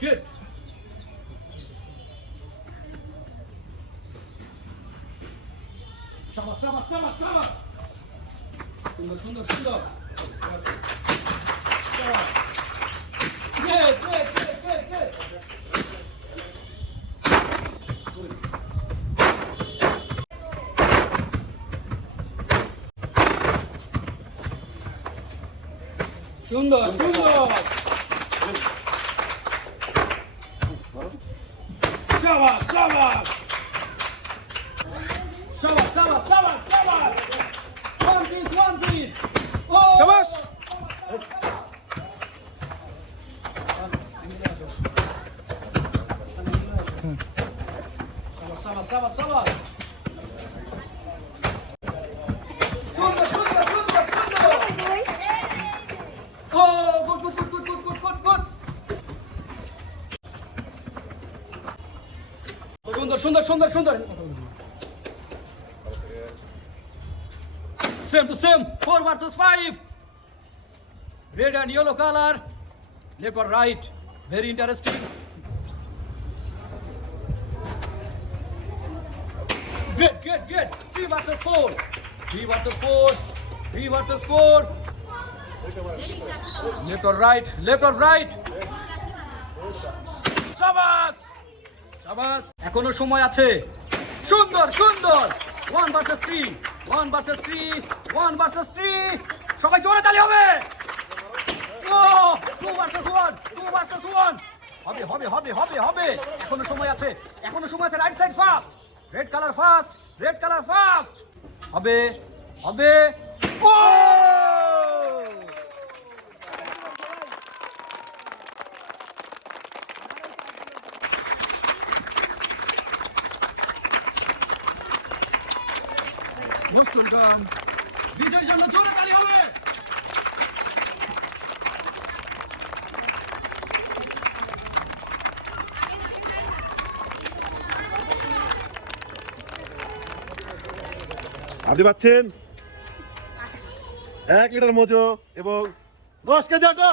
Good. Shabash. সুন্দর। Good. সুন্দর। Shabash. One piece. Oh! Shabash! Shabash. Sunder. Oh, good. সুন্দর। Same to same. 4 versus 5. Red and yellow color. Left or right. Very interesting. Good. 3 versus 4. Left or right. Shabash. এখনো সময় আছে। সুন্দর। 1 versus 3. সবাই জোরে তালি হবে। 2 versus 1. হবে। এখনো সময় আছে। Right side first. Red colour first. হবে। ও! Most welcome. বিজয়ের জন্য জোরে তালি হবে। আপনি পাচ্ছেন 1 লিটার মোজো এবং 10 কেজি আটা।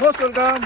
Most welcome.